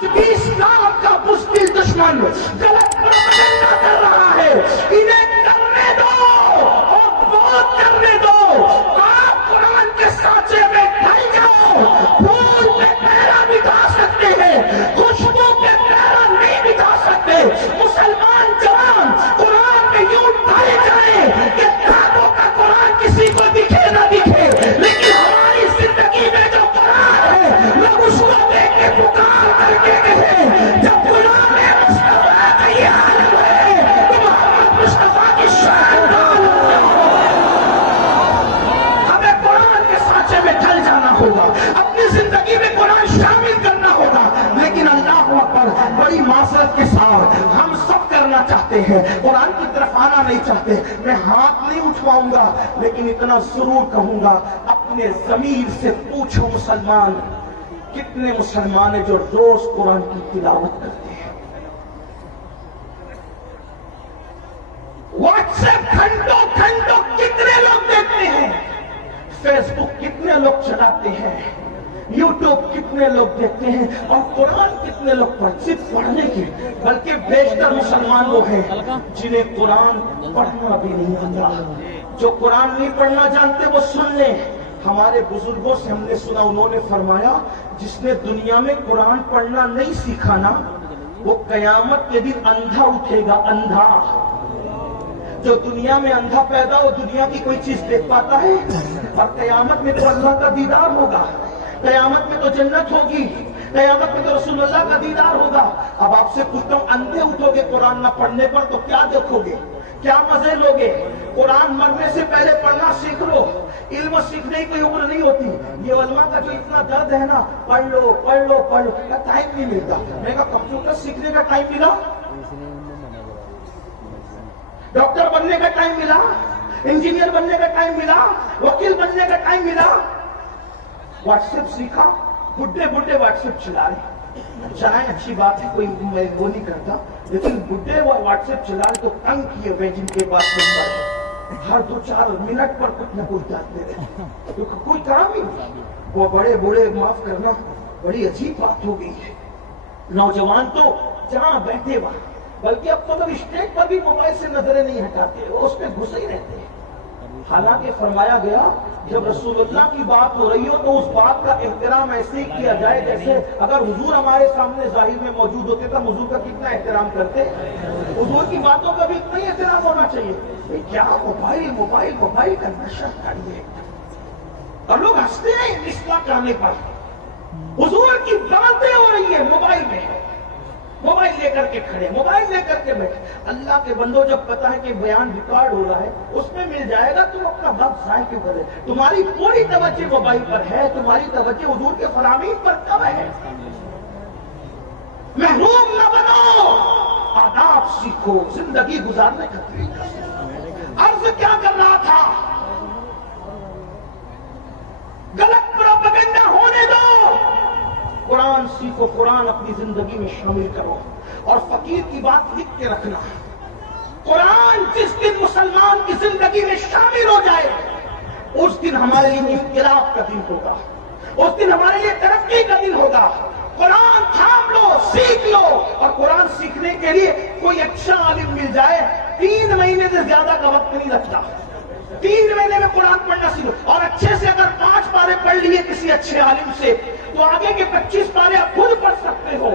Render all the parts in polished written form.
اسلام کا مشکل دشمن غلط پروپیگنڈا کر رہا ہے، انہیں کرنے دو اور بہت کرنے دو۔ آپ قرآن کے سانچے میں ڈھل جاؤ، پھول پہ پیرا بٹھا سکتے ہیں، خوشبو پہ پیرا نہیں بٹھا سکتے۔ مسلمان جوان قرآن میں یوں ڈھل جائیں کہ دھاگوں کا قرآن کسی کو دکھے نہ دکھے، لیکن ہماری زندگی میں جو قرآن ہے لوگ اس کو دیکھ کے پکار کر کے کہیں جب غلام مصطفیٰ کا یہ عالم ہے تو محمد مصطفیٰ کی شان کا عالم ہے۔ ہمیں قرآن کے سانچے میں ڈھل جانا ہوگا، اپنی زندگی میں قرآن شامل کرنا ہوگا، لیکن اللہ اکبر بڑی معذرت کے ساتھ ہم سب کرنا چاہتے ہیں، قرآن کی طرف آنا نہیں چاہتے۔ میں ہاتھ نہیں اٹھواؤں گا لیکن اتنا ضرور کہوں گا، اپنے ضمیر سے پوچھو مسلمان، کتنے مسلمان ہیں جو روز قرآن کی تلاوت کرتے ہیں؟ واٹس ایپ گھنٹوں گھنٹوں کتنے لوگ دیکھتے ہیں؟ فیس بک کتنے لوگ چلاتے ہیں؟ یوٹیوب کتنے لوگ دیکھتے ہیں؟ اور قرآن کتنے لوگ صرف پڑھنے کے، بلکہ بیشتر مسلمان وہ ہیں جنہیں قرآن پڑھنا بھی نہیں آتا۔ جو قرآن نہیں پڑھنا جانتے وہ سن لیں، ہمارے بزرگوں سے ہم نے سنا، انہوں نے فرمایا جس نے دنیا میں قرآن پڑھنا نہیں سیکھا نا وہ قیامت کے دن اندھا اٹھے گا، اندھا۔ جو دنیا میں اندھا پیدا ہو دنیا کی کوئی چیز دیکھ پاتا ہے؟ اور قیامت میں تو اللہ کا دیدار ہوگا، قیامت میں تو جنت ہوگی، قیامت میں تو رسول اللہ کا دیدار ہوگا۔ اب آپ سے پوچھتا ہوں، اندھے اٹھو گے قرآن نہ پڑھنے پر تو کیا دیکھو گے، کیا مزے لوگے؟ قرآن مرنے سے پہلے پڑھنا سیکھ لو، علم سیکھنے کی کوئی عمر نہیں ہوتی۔ یہ علماء کا جو اتنا درد ہے نا، پڑھ لو پڑھ لو پڑھ لو، کا ٹائم نہیں ملتا۔ میں کہا کمپیوٹر سیکھنے کا ٹائم ملا، ڈاکٹر بننے کا ٹائم ملا، انجینئر بننے کا ٹائم ملا، وکیل بننے کا ٹائم ملا۔ واٹس ایپ سیکھا، بڈھے بڈھے واٹس ایپ چلا رہے، چلائیں اچھی بات ہے، کوئی میں وہ نہیں کرتا، لیکن بڈھے واٹس ایپ چلا رہے تو تنگ کیے ہوئے جن کے پاس نمبر ہے، ہر 2-4 منٹ پر کچھ نہ کچھ ڈالتے رہے، کوئی کام ہی نہیں۔ وہ بڑے بوڑھے معاف کرنا بڑی عجیب بات ہو گئی ہے۔ نوجوان تو جہاں بیٹھے وہاں، بلکہ اب تو لوگ اسٹیج پر بھی موبائل سے نظریں نہیں ہٹاتے، وہ اس پہ گھسے ہی رہتے ہیں۔ حالانکہ فرمایا گیا جب رسول اللہ کی بات ہو رہی ہو تو اس بات کا احترام ایسے ہی کیا جائے جیسے اگر حضور ہمارے سامنے ظاہر میں موجود ہوتے تو ہم حضور کا کتنا احترام کرتے، حضور کی باتوں کا بھی اتنا ہی احترام ہونا چاہیے۔ کیا موبائل موبائل موبائل کا نشہ جاری ہے، اور لوگ ہنستے ہیں اصلاح کرنے پر۔ حضور کی باتیں ہو رہی ہے موبائل میں، موبائل لے کر کے کھڑے، موبائل لے کر کے بیٹھے۔ اللہ کے بندوں جب پتا ہے کہ بیان ریکارڈ ہو رہا ہے اس میں مل جائے گا تو اپنا وقت ضائع کیوں کرے؟ تمہاری پوری توجہ موبائل پر ہے، تمہاری توجہ حضور کے فرامین پر کب ہے؟ محروم نہ بنو، آداب سیکھو، زندگی گزارنے کا طریقہ سیکھو۔ عرض کیا کر رہا تھا؟ غلط پروپیگنڈا ہونے دو، قرآن سیکھو، قرآن اپنی زندگی میں شامل کرو، اور فقیر کی بات لکھ کے رکھنا، قرآن جس دن مسلمان کی زندگی میں شامل ہو جائے اس دن ہمارے لیے انقلاب کا دن ہوگا، اس دن ہمارے لیے ترقی کا دن ہوگا۔ قرآن تھام لو، سیکھ لو، اور قرآن سیکھنے کے لیے کوئی اچھا عالم مل جائے 3 مہینے سے زیادہ کا وقت نہیں لگتا، 3 مہینے میں قرآن پڑھنا سیکھو، اور اچھے سے اگر 5 پارے پڑھ لیے کسی اچھے عالم سے تو آگے کے 25 پارے آپ خود پڑھ سکتے ہو۔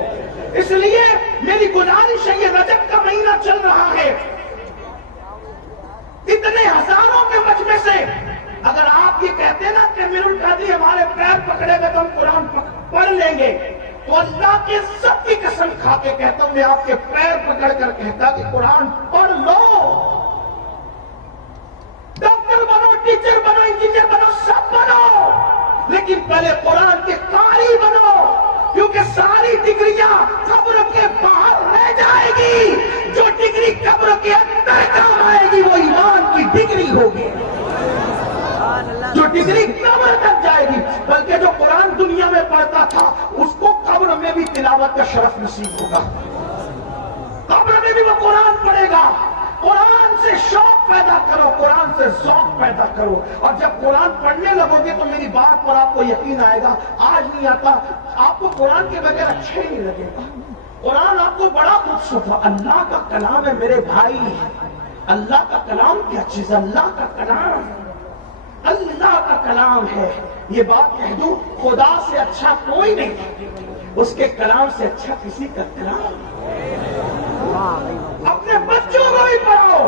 اس لیے میری گزارش ہے، یہ رجب کا مہینہ چل رہا ہے، اتنے ہزاروں کے مجمع سے اگر آپ یہ کہتے نا کہ میرے القادری ہمارے پیر پکڑے گا تو ہم قرآن پڑھ لیں گے، تو اللہ کے سب کی قسم کھا کے کہتا ہوں، میں آپ کے پیر پکڑ کر کہتا کہ قرآن پڑھ لو۔ ڈاکٹر بنو، ٹیچر بنو، انجینئر بنو، سب بنو، لیکن پہلے قرآن کے قاری بنو، کیونکہ ساری ڈگریاں قبر کے باہر رہ جائے گی، جو ڈگری قبر کے اندر کام آئے گی وہ ایمان کی ڈگری ہوگی، جو ڈگری قبر تک جائے گی۔ بلکہ جو قرآن دنیا میں پڑھتا تھا اس کو قبر میں بھی تلاوت کا شرف نصیب ہوگا، قبر میں بھی وہ قرآن پڑھے گا، قرآن سے شوق پیدا کرو، قرآن سے ذوق پیدا کرو، اور جب قرآن پڑھنے لگو گے تو میری بات پر آپ کو یقین آئے گا. آج نہیں آتا، آپ کو قرآن کے بغیر اچھے نہیں لگے گا. قرآن آپ کو بڑا خوبصورت ہے. اللہ کا کلام ہے میرے بھائی. اللہ کا کلام کیا چیز؟ اللہ کا کلام، اللہ کا کلام ہے. یہ بات کہہ دوں، خدا سے اچھا کوئی نہیں، اس کے کلام سے اچھا کسی کا کلام. اپنے بچوں کو ہی پڑھاؤ.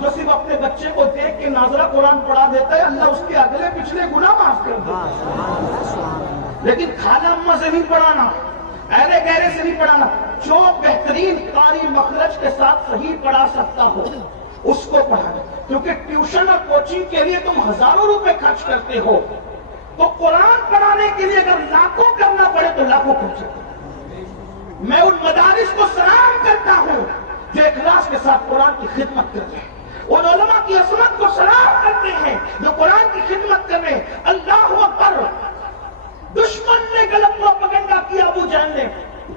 جو صرف اپنے بچے کو دیکھ کے ناظرہ قرآن پڑھا دیتا ہے، اللہ اس کے اگلے پچھلے گناہ معاف کر دیتا ہے. لیکن خالہ اماں سے نہیں پڑھانا، اہلِ گہرے سے نہیں پڑھانا. جو بہترین قاری مخرج کے ساتھ صحیح پڑھا سکتا ہو اس کو پڑھانا. کیونکہ ٹیوشن اور کوچنگ کے لیے تم ہزاروں روپے خرچ کرتے ہو، تو قرآن پڑھانے کے لیے اگر لاکھوں کرنا پڑے تو لاکھوں خرچ کرتے. میں ان مدارس کو سلام کرتا ہوں جو اخلاص کے ساتھ قرآن کی خدمت کرتے ہیں. ان علماء کی عظمت کو سلام کرتے ہیں جو قرآن کی خدمت کر رہے ہیں. اللہ اکبر. دشمن نے غلط پروپیگنڈا کیا ابو جہل نے.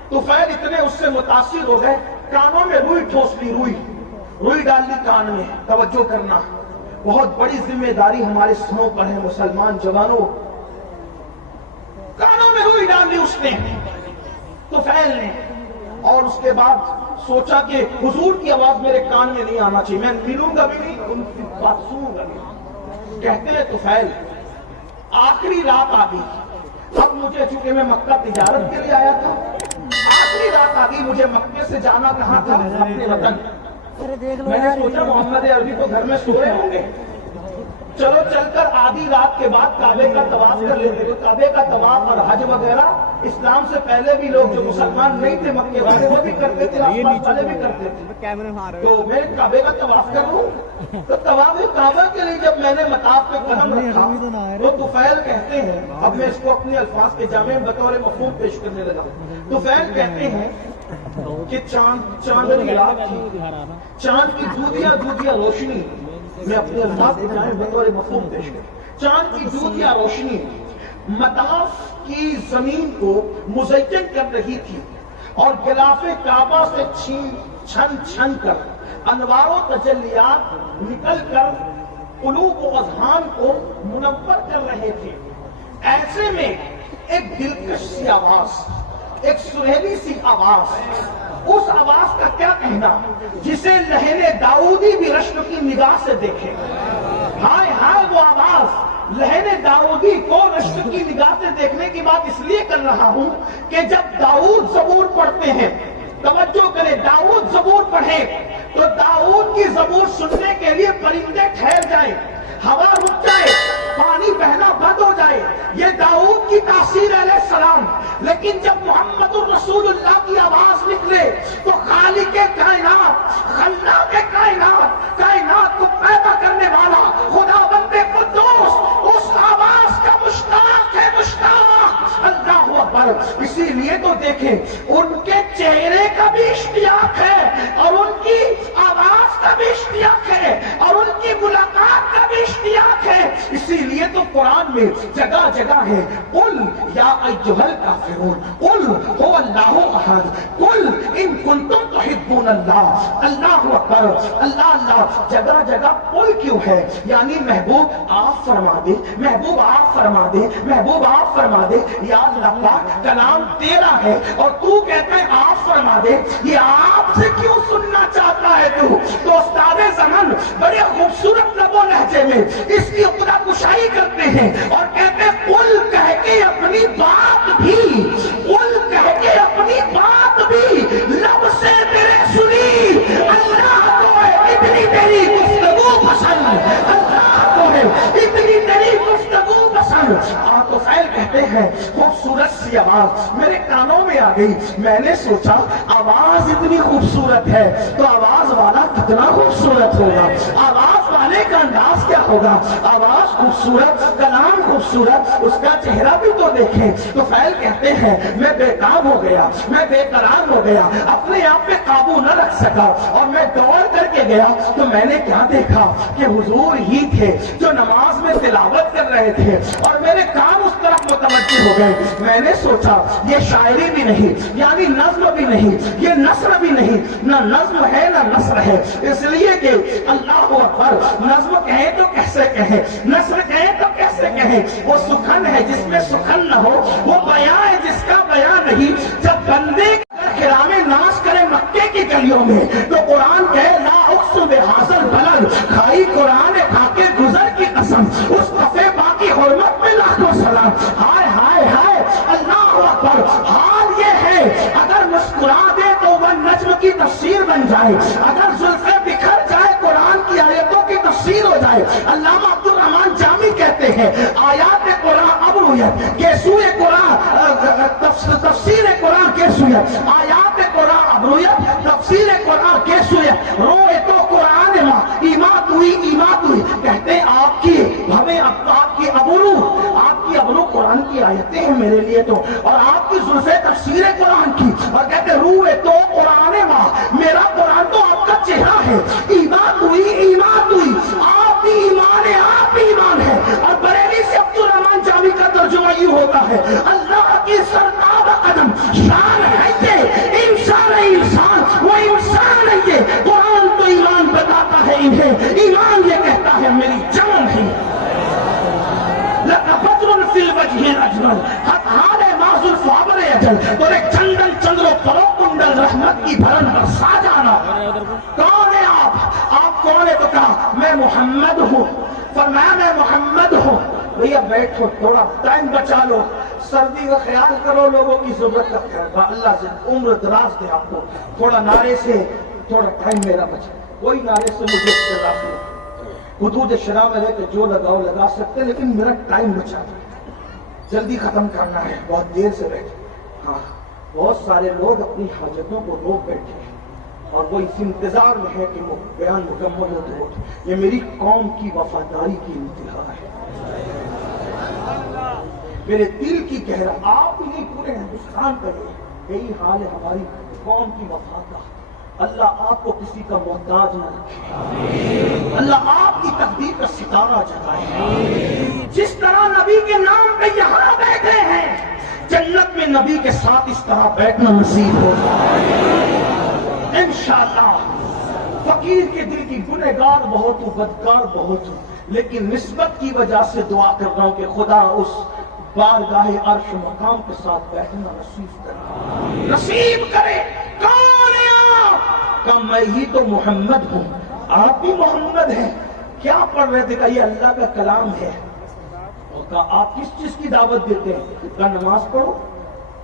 طفیل اتنے اس سے متاثر ہو گئے، کانوں میں روئی ٹھوس لی، روئی ڈال لی کان میں. توجہ کرنا، بہت بڑی ذمہ داری ہمارے سروں پر ہے مسلمان جوانوں. کانوں میں روئی ڈال لی اس نے، طفیل نے. اور اس کے بعد سوچا کہ حضور کی آواز میرے کان میں نہیں آنا چاہیے، میں ملوں گا بھی نہیں، ان کی بات سنوں گا بھی. کہتے ہیں طفیل آخری رات آ گئی. اب مجھے، چونکہ میں مکہ تجارت کے لیے آیا تھا، آخری رات آ گئی. مجھے مکے سے جانا کہاں تھا؟ اپنے وطن. میں نے سوچا محمد عربی تو گھر میں سوئے ہوں گے، چلو چل کر آدھی رات کے بعد کعبے کا طواف کر لیتے. تو کعبے کا طواف اور حج وغیرہ اسلام سے پہلے بھی لوگ جو مسلمان نہیں تھے مکے والے وہ بھی کرتے تھے، آس پاس والے بھی کرتے تھے. تو میں کعبے کا طواف کر لوں. تو طواف کعبہ کے لیے جب میں نے مطاف پہ قدم رکھا تو طفیل کہتے ہیں، اب میں اس کو اپنے الفاظ کے جامع بطور مفہوم پیش کرنے لگا. طفیل کہتے ہیں کہ چاندنی رات تھی، چاند کی دودھیا روشنی، میں اپنے الفاظ کے جامع بطور مفہوم پیش کروں. چاند کی دودھیا روشنی مطاف کی زمین کو مزین کر رہی تھی، اور غلاف کعبہ سے چھن چھن کر انوار و تجلیات نکل کر قلوب و اذہان کو منور کر رہے تھے. ایسے میں ایک دلکش سی آواز، ایک سنہری سی آواز، اس آواز کا کیا کہنا جسے لہن داؤدی بھی رشک کی نگاہ سے دیکھے. ہائے ہائے وہ آواز، لہن داؤدی کو رشک کی نگاہ سے دیکھنے کی بات اس لیے کر رہا ہوں کہ جب داؤد زبور پڑھتے ہیں، توجہ کریں، داؤد زبور پڑھے تو داؤد کی زبور سننے کے لیے پرندے ٹھہر جائیں، ہوا رک جائے، پانی بہنا بند ہو جائے. یہ داؤد کی تاثیر علیہ السلام. لیکن جب محمد الرسول اللہ کی آواز نکلے تو خالق کائنات، خلاق کائنات، کائنات کو پیدا کرنے والا خداوند قدوس اس آواز کا مشتاق ہے، مشتاق. اللہ اکبر. اسی لیے تو دیکھیں ان کے چہرے کا بھی اشتیاق ہے، اور ان کی آواز کا بھی اشتیاق ہے، اور ان کی ملاقات کا بھی اشتیاق ہے. اسی لیے تو قرآن میں جگہ جگہ ہے، قل یا ایھا الکافرون، قل هو اللہ احد، قل ان کنتم تحبون اللہ. اللہ اکبر، اللہ اللہ. جگہ جگہ قل کیوں ہے؟ یعنی محبوب آپ فرما دے، محبوب آپ فرما دے، محبوب آپ فرما دے. یا اللہ پاک، کلام تیرا ہے اور تو کہتا ہے آپ فرما دے. یہ آپ سے کیوں سننا چاہتا ہے تو استاد زمان بڑے خوبصورت لب و لہجے میں اس کی خدا کشائی کرتے ہیں اور کہتے ہیں قل کہہ کے اپنی بات بھی، قل کہہ کے اپنی بات بھی لب سے میرے سنی. اللہ کو ہے اتنی میری گفتگو پسند، اللہ کو ہے اتنی میری گفتگو پسند. تو فیل کہتے ہیں خوبصورت سی آواز میرے کانوں میں آ گئی. میں نے سوچا آواز اتنی خوبصورت ہے تو آواز والا کتنا خوبصورت ہوگا، آواز والے کا انداز کیا ہوگا. آواز خوبصورت، کلام خوبصورت، اس کا چہرہ بھی تو دیکھیں. تو فیل کہتے ہیں میں بے کام ہو گیا، میں بے قرار ہو گیا، اپنے آپ پہ قابو نہ رکھ سکا، اور میں دوڑ کر کے گیا تو میں نے کیا دیکھا کہ حضور ہی تھے جو نماز میں تلاوت کر رہے تھے، اور میرے کام اس طرف متوجہ ہو گئے. میں نے سوچا یہ شاعری بھی نہیں، یعنی نظم بھی نہیں، یہ نثر بھی نہیں، نہ نظم ہے نہ نثر ہے، اس لیے کہ اللہ اکبر، نظم کہیں تو کیسے کہیں، نثر کہیں تو کیسے کہیں، وہ سخن ہے جس میں سخن نہ ہو، وہ بیان ہے جس کا بیان نہیں۔ جب بندے خرام ناز کرے مکے کی گلیوں میں تو قرآن کہے لا اقسم بہذا بلد، کھائی قرآن کھا کے گزر کی قسم، اس کفے باقی حرمت میں لاکھوں سلام۔ ہائے ہائے ہائے اللہ اکبر، حال یہ ہے اگر مسکرا دے تو وہ نجم کی تفسیر بن جائے، اگر زلفیں بکھر جائے قرآن کی آیتوں کی تفسیر ہو جائے۔ علامہ عبد الرحمن جامی کہتے ہیں آیات قرآن ابرویت کے سوئے قرآن، تفسیر قرآن کے سوئے، آیات قرآن ابرویت، تفسیر قرآن کے سوئے، روئے تو قرآن ماں ایمات ہوئی، کہتے ہیں آپ کی ہمیں آپ کی ابرو قرآن کی آیتیں ہیں میرے لیے تو، اور آپ کی زلفیں تفسیر قرآن کی، اور کہتے ہیں روئے تو قرآن ماں، میرا قرآن تو آپ کا چہرہ ہے، ایمات ہوئی، آپ بھی ایمان ہے، آپ بھی ایمان ہے۔ اور بریلی سے عبد الرحمن جامی کا ترجمہ یہ ہوتا ہے اللہ کی سرتاب قدم شان ہے یہ، انسان ہے انسان، وہ انسان ہے یہ، قرآن تو ایمان بتاتا ہے انہیں، ایمان یہ کہتا ہے میری جان ہے۔ لَقَفَجْرٌ فِي الْوَجْهِ الْأَجْمَلِ حَتْحَالِ مَعْزُ الْفَابَرِ اجل، تو ایک چندن چندر پرو کنڈل رحمت کی بھرن پر سا جانا۔ کون ہے آپ کون ہے؟ تو کہا میں محمد ہوں، فرمایا میں محمد ہوں۔ بھیا بیٹھو، تھوڑا ٹائم بچا لو، سردی کا خیال کرو، لوگوں کی ضرورت کا خیال کرو، اللہ سے عمر دراز دے آپ کو، تھوڑا نعرے سے تھوڑا ٹائم میرا بچا، کوئی نعرے سے مجھے اختلاف نہیں، حدود شرع میں رہ کے جو لگاؤ لگا سکتے، لیکن میرا ٹائم بچا دو، جلدی ختم کرنا ہے، بہت دیر سے بیٹھے۔ ہاں بہت سارے لوگ اپنی حاجتوں کو روک بیٹھے ہیں اور وہ اس انتظار میں ہے کہ وہ بیان مکمل ہو۔ یہ میری قوم کی وفاداری کی انتہا ہے، میرے دل کی کہہ رہا، آپ ہی نہیں پورے ہندوستان کا یہی حال ہے ہماری قوم کی وفا کا۔ اللہ آپ کو کسی کا محتاج نہ رکھے، اللہ آپ کی تقدیر کا ستارہ جگائے، جس طرح نبی کے نام پہ یہاں بیٹھے ہیں جنت میں نبی کے ساتھ اس طرح بیٹھنا نصیب ہو جائے انشاءاللہ۔ فقیر کے دل کی گنہگار بہت ہوں، بدکار بہت ہوں، لیکن نسبت کی وجہ سے دعا کر رہا ہوں کہ خدا اس بارگاہ عرش مقام کے ساتھ بیٹھنا نصیب کرے۔ کون ہے آپ؟ کہ میں ہی تو محمد ہوں، آپ بھی محمد ہیں۔ کیا پڑھ رہے تھے؟ کہ یہ اللہ کا کلام ہے۔ اور کہا آپ کس چیز کی دعوت دیتے ہیں؟ کہ نماز پڑھو۔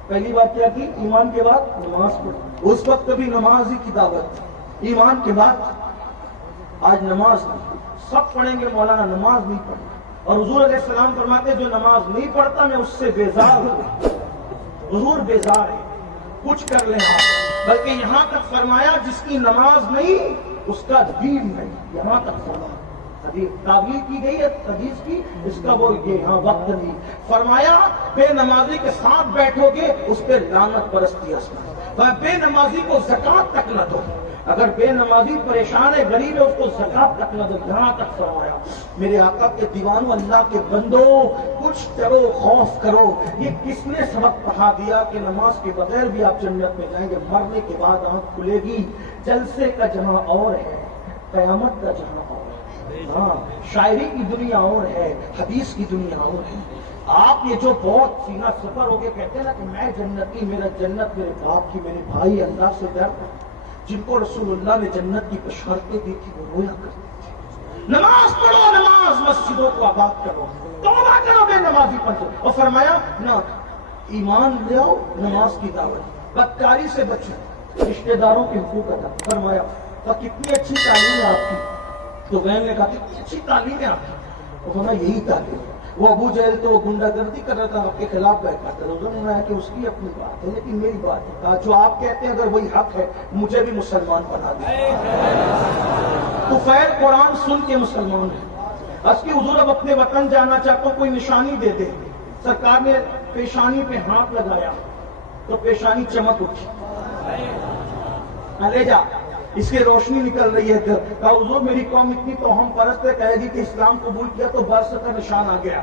پہلی بات کیا کی؟ ایمان کے بعد نماز پڑھو۔ اس وقت کبھی نماز ہی کی دعوت تھی، ایمان کے بعد آج نماز نہیں، سب پڑھیں گے مولانا نماز نہیں پڑھیں، اور حضور علیہ السلام فرماتے جو نماز نہیں پڑھتا میں اس سے بیزار ہوں۔ حضور بیزار ہے، کچھ کر لیں آپ، بلکہ یہاں تک فرمایا جس کی نماز نہیں اس کا دین نہیں، یہاں تک فرمایا۔ حدیث تعبیر کی گئی ہے حدیث کی، اس کا وہ یہاں وقت نہیں۔ فرمایا بے نمازی کے ساتھ بیٹھو گے اس پہ لعنت برستی آسمان، بے نمازی کو زکوٰۃ تک نہ دو، اگر بے نمازی پریشان ہے غریب ہے اس کو زکوٰۃ تک نہ دو، یہاں تک فرمایا۔ میرے آقا کے دیوانوں، اللہ کے بندو، کچھ ڈرو، خوف کرو۔ یہ کس نے سبق پڑھا دیا کہ نماز کے بغیر بھی آپ جنت میں جائیں گے؟ مرنے کے بعد آنکھ کھلے گی، جلسے کا جہاں اور ہے، قیامت کا جہاں اور ہے۔ ہاں شاعری کی دنیا اور ہے، حدیث کی دنیا اور ہے۔ آپ یہ جو بہت سینہ سفر ہو کے کہتے ہیں نا کہ میں جنتی، میرا جنت میرے باپ کی، میرے بھائی اللہ سے ڈرتا، جن کو رسول اللہ نے جنت کی بشارتیں دی تھی وہ رویا کرتے تھے۔ نماز پڑھو، نماز مسجدوں کو آباد کرو، توبہ کرو بے نمازی پنچو، اور فرمایا نہ ایمان لے آؤ، نماز کی دعوت، بدکاری سے بچو، رشتہ داروں کے حقوق ادا۔ فرمایا کتنی اچھی تعلیم ہے آپ کی؟ تو بہن نے کہا کتنی اچھی تعلیم ہے آپ کی؟ وہ فرمایا یہی تعلیم ہے۔ وہ ابو جہل تو گنڈا گردی کر رہا تھا، آپ کے خلاف بیٹھا تھا، انہوں نے کہ اس کی اپنی بات ہے لیکن میری بات ہے، کہا جو آپ کہتے ہیں اگر وہی حق ہے مجھے بھی مسلمان بنا دیں۔ تو خیر قرآن سن کے مسلمان ہے۔ اس کی حضور اب اپنے وطن جانا چاہتا ہوں، کوئی نشانی دے دے۔ سرکار نے پیشانی پہ ہاتھ لگایا تو پیشانی چمک اٹھی، لے جا اس کی روشنی نکل رہی ہے۔ کہا حضور میری قوم اتنی توہم پرست ہے، کہے گی کہ اسلام قبول کیا تو برس کا نشان آ گیا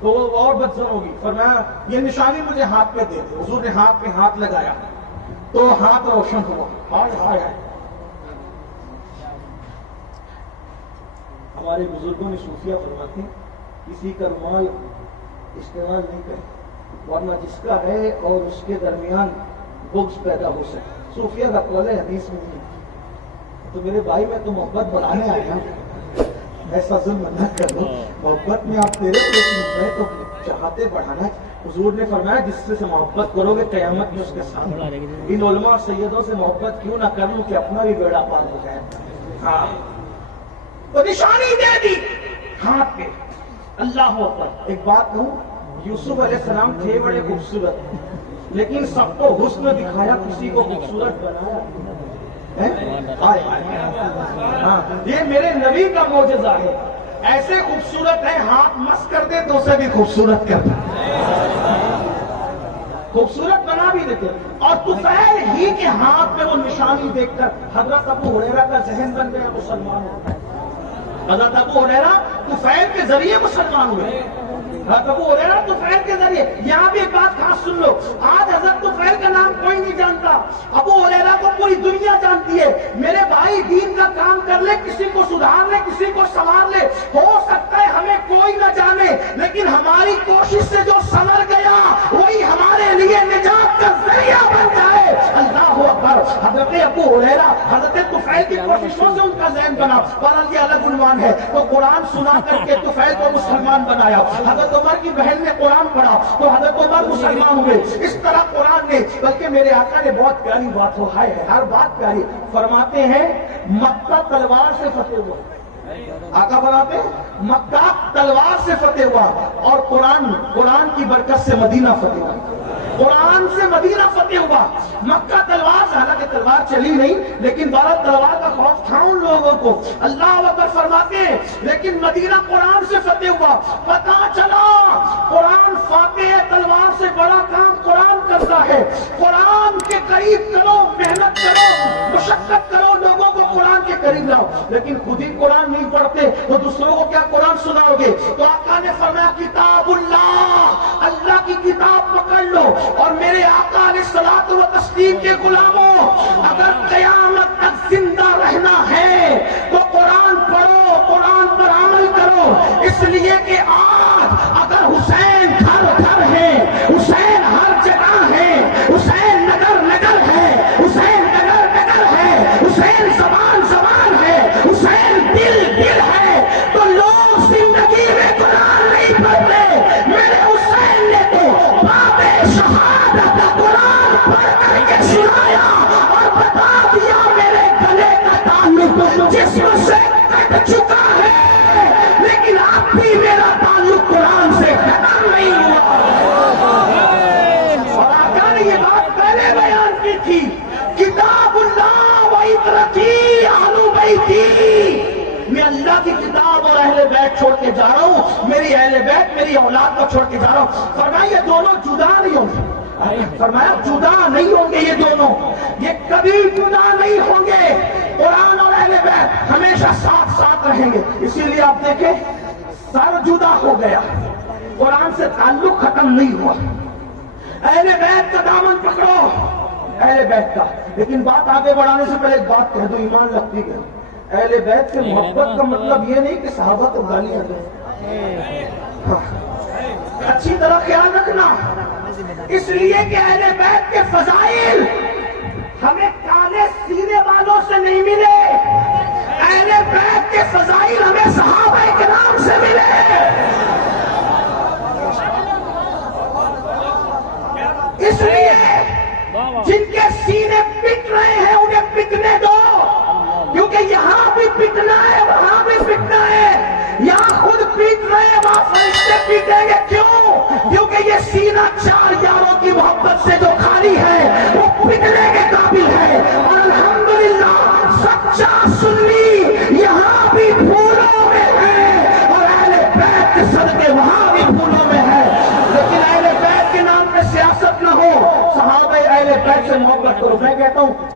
تو وہ اور بدزن ہوگی۔ فرمایا یہ نشانی مجھے ہاتھ پہ دے دے۔ حضور نے ہاتھ پہ ہاتھ لگایا تو ہاتھ روشن ہوا. ہائے ہائے ہائے. ہمارے بزرگوں نے صوفیہ فرماتے ہیں کسی کا رومال استعمال نہیں کرے ورنہ جس کا ہے اور اس کے درمیان بغض پیدا ہو سکے. صوفیہ کا قول ہے حدیث میں نہیں. تو میرے بھائی میں تو محبت بڑھانے آیا ہوں, ایسا ظلم نہ کرو. محبت میں آپ تیرے میں تو چاہتے بڑھانا. حضور نے فرمایا جس سے محبت کرو گے قیامت میں اس کے ساتھ. ان علماء اور سیدوں سے محبت کیوں نہ کروں کہ اپنا بھی بیڑا پار ہو جائے. ہاں تو نشانی دے دی ہاتھ پہ. اللہ اکبر. ایک بات کہوں, یوسف علیہ السلام تھے بڑے خوبصورت لیکن سب کو حسن دکھایا, کسی کو خوبصورت بنایا. ہاں یہ میرے نبی کا معجزہ ہے. ایسے خوبصورت ہے ہاتھ مس کر دے تو اسے بھی خوبصورت کر دے, خوبصورت بنا بھی دیتے. اور طفیل ہی کے ہاتھ میں وہ نشانی دیکھ کر حضرت ابو ہریرہ کا ذہن بن گیا, مسلمان ہو گئے. حضرت ابو ہریرہ طفیل کے ذریعے مسلمان ہوئے. حضرت ابو ہریرہ طفیل کے ذریعے. یہاں بھی ایک بات خاص سن لو, آج حضرت طفیل کا نام کوئی نہیں جانتا, ابو ہریرہ کو پوری دنیا جانتی ہے. میرے بھائی دین کا کام کر لے, کسی کو سدھار لے, کسی کو سنوار لے. ہو سکتا ہے ہمیں کوئی نہ جانے لیکن ہماری کوشش سے جو سنور گیا وہی ہمارے لیے نجات کا ذریعہ بن جائے. اللہ اکبر. حضرت ابو ہریرہ حضرت طفیل کی کوششوں سے ان کا ذہن بنا. پر یہ الگ عنوان ہے. تو قرآن سنا کر کے طفیل کو مسلمان بنایا. حضرت عمر کی بہن نے قرآن پڑھا تو حضرت عمر مسلمان ہوئے. اس طرح قرآن نے, بلکہ میرے آقا نے بہت پیاری بات ہو, ہے ہر بات پیاری. فرماتے ہیں مکہ تلوار سے فتح ہوا. آقا فرماتے ہیں مکہ تلوار سے فتح ہوا اور قرآن کی برکت سے مدینہ فتح ہوا. قرآن سے مدینہ فتح ہوا. مکہ تلوار سے, حالانکہ تلوار چلی نہیں لیکن بارہ تلوار کا خوف تھا ان لوگوں کو. اللہ اکبر فرماتے ہیں لیکن مدینہ قرآن سے فتح ہوا. پتہ چلا قرآن فاتح تلوار سے بڑا کام قرآن کرتا ہے. قرآن کے قریب کرو, محنت کرو, مشقت کرو, لوگوں کو قرآن کے قریب لاؤ. لیکن خود ہی قرآن نہیں پڑھتے تو دوسروں کو کیا قرآن سناؤ گے؟ تو آقا نے فرمایا کتاب اللہ, اللہ کی کتاب پکڑ لو. اور میرے آقا علیہ الصلوۃ والتسلیم کے غلاموں, اگر قیامت تک زندہ رہنا ہے تو قرآن پڑھو, قرآن پر عمل کرو. اس لیے کہ آج اگر حسین گھر گھر ہے, حسین ہر جگہ ہے, حسین نگر نگر ہے, حسین نگر نگر ہے, حسین زبان زبان ہے, حسین دل دل ہے, تو لوگ زندگی میں قرآن نہیں پڑھتے. میرے حسین نے تو باب شہادت قرآن پڑھ کر کے سنایا اور بتا دیا میرے گلے کا تعلق جسم سے کٹ چکا ہے لیکن اب بھی میرا تعلق قرآن سے ختم نہیں ہوا. اور آقا نے یہ بات پہلے بیان کی تھی, کتاب اللہ و عبرتی اہل بیتی. میں اللہ کی کتاب اور اہل بیت چھوڑ کے جا رہا ہوں, میری اہل بیت میری اولاد کو چھوڑ کے جا رہا ہوں. فرمایا یہ دونوں جدا نہیں ہوں گے. فرمایا جدا نہیں ہوں گے یہ دونوں, یہ کبھی جدا نہیں ہوں گے. قرآن اور اہل بیت ہمیشہ ساتھ ساتھ رہیں گے. اسی لیے آپ دیکھیں سر جدا ہو گیا, قرآن سے تعلق ختم نہیں ہوا. اہل بیت کا دامن پکڑو, اہل بیت کا. لیکن بات آگے بڑھانے سے پہلے ایک بات کہہ دو, ایمان رکھتی گئی. اہل بیت کے محبت کا مطلب یہ نہیں کہ صحابہ تو گالیاں دیں. اچھی طرح خیال رکھنا, اس لیے کہ اہل بیت کے فضائل ہمیں کالے سینے والوں سے نہیں ملے. اہل بیت کے فضائل ہمیں صحابہ کرام سے ملے. اس لیے جن کے سینے پٹ رہے ہیں انہیں پٹنے دو, کیونکہ یہاں بھی پٹنا ہے وہاں بھی پٹنا ہے. یہاں خود پیٹ رہے ہیں وہاں فرشتے پیٹیں گے. کیوں؟ کیونکہ یہ سینہ چار یاروں کی محبت سے جو خالی ہے وہ پٹنے کے قابل ہے. اور الحمدللہ سچا سنی یہاں بھی پھولوں میں ہے اور اہل بیت کے صدقے وہاں بھی پھولوں میں ہے. لیکن اہل بیت کے نام پہ سیاست نہ ہو, صحابہ اہل بیت سے محبت کرو. میں کہتا ہوں